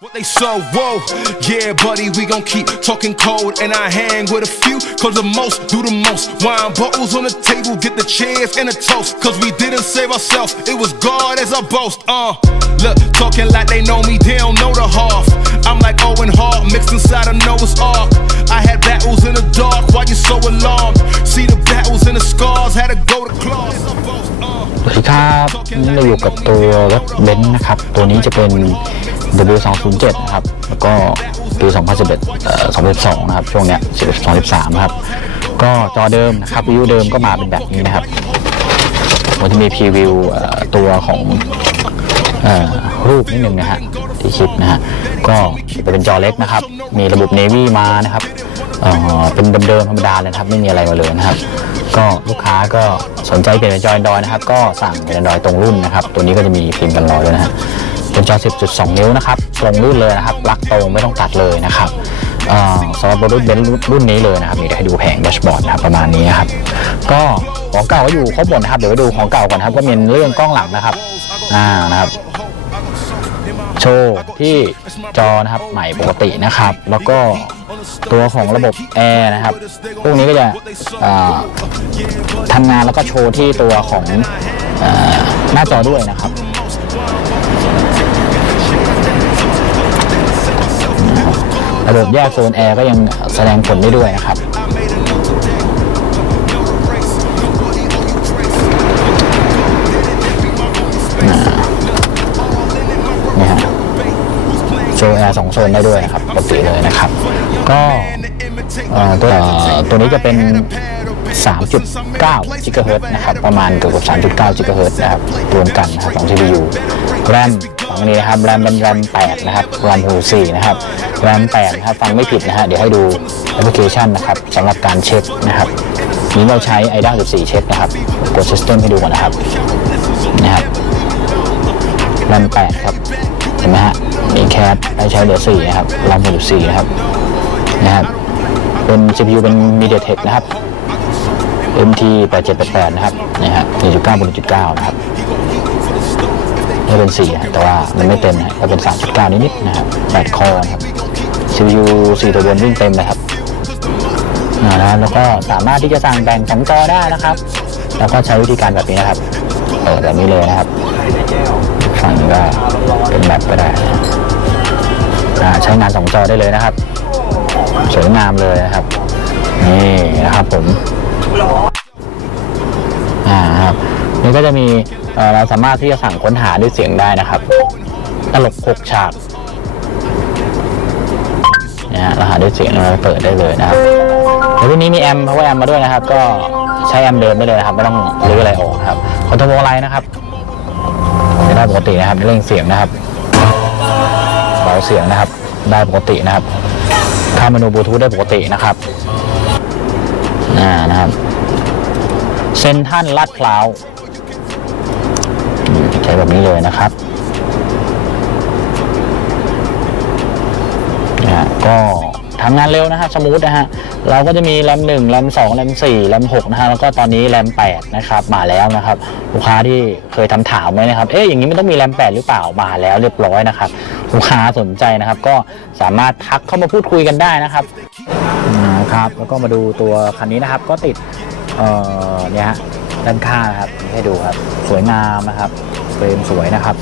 What they so whoa, yeah, buddy, we gon' keep talking cold, and I hang with a few, cause the most do the most. Wine bottles on the table, get the chairs and a toast, cause we didn't save ourselves, it was God as our boast. Uh, look, talking like they know me, they don't know the half. I'm like Owen Hart, mixed inside a Noah's Ark. I had battles in the dark, why you so alarmed? See the battles and the scars, had to go to class. Uh. สวัสดีครับนี่เราอยู่กับตัวรถเบนซ์นะครับ ตัวนี้จะเป็น W207 นะครับ แล้วก็ปี 2011เอ่อ2012 นะครับ ช่วงเนี้ย11 2013 นะครับ ก็จอเดิมนะครับวิวเดิมก็มาเป็นแบบนี้นะครับมันจะมีพรีวิวตัวของอรูปนิดนึงนะฮะที่คลิปนะฮะก็จะเป็นจอเล็กนะครับ มีระบบ Navy มานะครับเเป็นเดิมๆธรรมดาเลยครับ ไม่มีอะไรมาเลยนะครับ ก็ลูกค้าก็สนใจเปลี่ยนเป็นจอ Android นะครับ ก็สั่งเป็น Android ตรงรุ่นนะครับ ตัวนี้ก็จะมีพิมพ์กันรอยด้วยนะฮะ เป็นจอ 10.2 นิ้วนะครับตรงรุ่นเลยนะครับลักตรงไม่ต้องตัดเลยนะครับสำหรับรุ่นเบนซ์รุ่นนี้เลยนะครับนี่ให้ดูแผงแดชบอร์ดนะครับประมาณนี้นะครับก็ของเก่าก็อยู่ครบหมดนะครับเดี๋ยวไปดูของเก่าก่อนครับก็มีเรื่องกล้องหลังนะครับอ่านะครับโชว์ที่จอนะครับใหม่ปกตินะครับ แล้วก็ตัวของระบบแอร์นะครับพวกนี้ก็จะทำงานแล้วก็โชว์ที่ตัวของอหน้าจอด้วยนะครับ ระบบแยกโซนแอร์ก็ยังแสดงผลได้ด้วยนะครับนี่ฮะโชว์แอร์สองโซนได้ด้วยนะครับปกติเลยนะครับ ก็ตัวตัวนี้จะเป็น 3.9กิกะเฮิรต์นะครับ ประมาณเกือบ3.9กิกะเฮิรต์นะครับ รวมกันนะครับของ CPU แรมฝั่งนี้นะครับแรมเป็นแรม8นะครับแรม64นะครับ แรม8นะครับฟังไม่ผิดนะฮะเดี๋ยวให้ดูแอปพลิเคชันนะครับสำหรับการเช็คนะครับนี้เราใช้ IDA 14 เช็คนะครับกด System ให้ดูก่อนนะครับนะครับแรม8ครับเห็นไหมฮะมีแคปได้ใช้เหลือ4นะครับแรม64นะครับนะครับเป็น CPU เป็น MediaTek นะครับ MT 8788 นะครับนี่ฮะ1.9บน1.9 นะครับนี่เป็น4นะแต่ว่ามันไม่เต็มนะก็เป็น 3.9 นิดๆนะครับ8คอนะครับ CPU 4 ตัวบนวิ่งเต็มนะครับนะแล้วก็สามารถที่จะสั่งแบ่งสองจอได้นะครับ แล้วก็ใช้วิธีการแบบนี้นะครับเปิดแบบนี้เลยนะครับฝั่งก็เป็นแมปก็ได้นะใช้งานสองจอได้เลยนะครับ สวยงามเลยนะครับ นี่นะครับผมอ่าครับนี่ก็จะมีเราสามารถที่จะสั่งค้นหาด้วยเสียงได้นะครับ ตลกหกฉาก นะฮะเราหาด้วยเสียงเราเปิดได้เลยนะครับแล้วรุ่นนี้มีแอม power amp มมาด้วยนะครับ ก็ใช้แอมเดิมได้เลยนะครับไม่ต้องรื้ออะไรออกครับคอนโทรลอะไรนะครับได้ปกตินะครับเร่งเสียงนะครับเบาเสียงนะครับ ได้ปกตินะครับเข้าเมนูบลูทูธได้ปกตินะครับอ่านะครับเซนทันลาดพร้าวใช้แบบนี้เลยนะครับ ก็ทำงานเร็วนะฮะสมูทนะฮะเราก็จะมีแรมหนึ่งแรมสองแรมสี่แรมหกนะฮะแล้วก็ตอนนี้แรมแปดนะครับมาแล้วนะครับลูกค้าที่เคยทำถามไว้นะครับเอ๊ะอย่างนี้ไมันต้องมีแรมแปดหรือเปล่ามาแล้วเรียบร้อยนะครับลูกค้าสนใจนะครับ ก็สามารถทักเข้ามาพูดคุยกันได้นะครับนะครับแล้วก็มาดูตัวคันนี้นะครับ ก็ติดเอ่อเนี่ยฮะด้านข้างนะครับให้ดูครับ สวยงามนะครับ เฟรมสวยนะครับ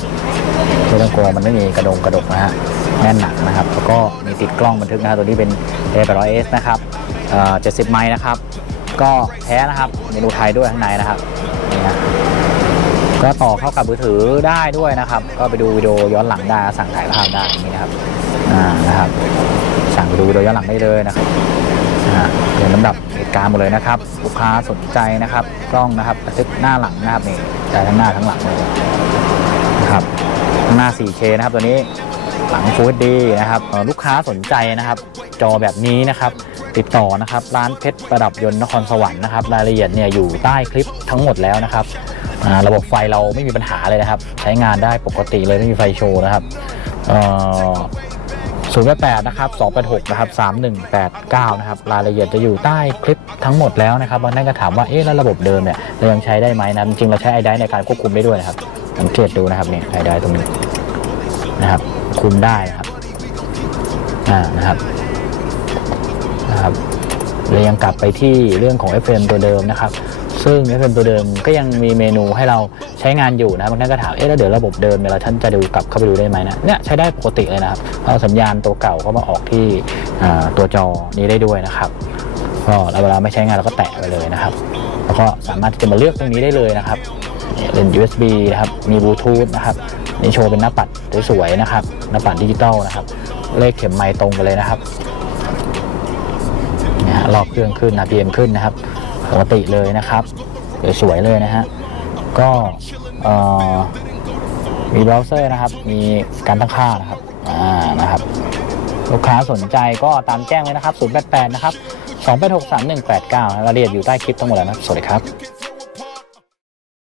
ไม่ต้องกลัวมันไม่มีกระดงกระดกนะฮะแน่นหนักนะครับ แล้วก็มีติดกล้องบันทึกนะครับตัวนี้เป็น A800S นะครับเอ่อ70ไมล์นะครับ ก็แท้นะครับเมนูไทยด้วยข้างในนะครับนี่ฮะก็ต่อเข้ากับมือถือได้ด้วยนะครับ ก็ไปดูวิดีโอย้อนหลังได้สั่งถ่ายภาพได้นี้นะครับอ่านะครับ สั่งไปดูวิดีโอย้อนหลังได้เลยนะครับนะฮะเป็นลำดับเหตุการณ์หมดเลยนะครับ ลูกค้าสนใจนะครับ กล้องนะครับบันทึกหน้าหลังนะครับนี่ได้ทั้งหน้าทั้งหลังเลย นะครับข้างหน้า 4K นะครับตัวนี้หลัง Full HD นะครับลูกค้าสนใจนะครับ จอแบบนี้นะครับ ติดต่อนะครับร้านเพชรประดับยนต์นครสวรรค์นะครับรายละเอียดเนี่ยอยู่ใต้คลิปทั้งหมดแล้วนะครับระบบไฟเราไม่มีปัญหาเลยนะครับ ใช้งานได้ปกติเลยไม่มีไฟโชว์นะครับ0 8 8นะครับ286นะครับ3189นะครับรายละเอียดจะอยู่ใต้คลิปทั้งหมดแล้วนะครับบางท่านก็ถามว่าเอ๊ะแล้วระบบเดิมเนี่ยเรายังใช้ได้ไหมนะจริงเราใช้ไอไดในการควบคุมได้ด้วยนะครับ สังเกตดูนะครับเนี่ยไอไดตรงนี้นะครับ คุมได้นะครับอ่านะครับนะครับเรายังกลับไปที่เรื่องของ FM ตัวเดิมนะครับ ซึ่ง FM ตัวเดิมก็ยังมีเมนูให้เราใช้งานอยู่นะครับางท่านก็ถามเอ๊ะแล้วเดี๋ยวระบบเดิมเนี่ยเราท่านจะดูกลับเข้าไปดูได้ไหมนะเนี่ยใช้ได้ปกติเลยนะครับเอาสัญญาณตัวเก่าก็มาออกที่ตัวจอนี้ได้ด้วยนะครับก็เวลาไม่ใช้งานเราก็แตะไปเลยนะครับ แล้วก็สามารถจะมาเลือกตรงนี้ได้เลยนะครับ เนี่ยเล่น USB นะครับ มีบลูทูธนะครับนี่โชว์เป็นหน้าปัดสวยๆนะครับ หน้าปัดดิจิตอลนะครับ เลขเข็มไม้ตรงกันเลยนะครับนะรอบเครื่องขึ้น RPM ขึ้นนะครับ ปกติเลยนะครับสวยๆเลยนะฮะ ก็มีเบราว์เซอร์นะครับ มีการตั้งค่านะครับ อ่า นะครับ ลูกค้าสนใจก็ตามแจ้งเลยนะครับ 088 นะครับ 286 3189 รายละเอียดอยู่ใต้คลิปทั้งหมดแล้วนะ สวัสดีครับ